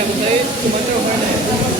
अगोदर सुमंत्र फड आहे.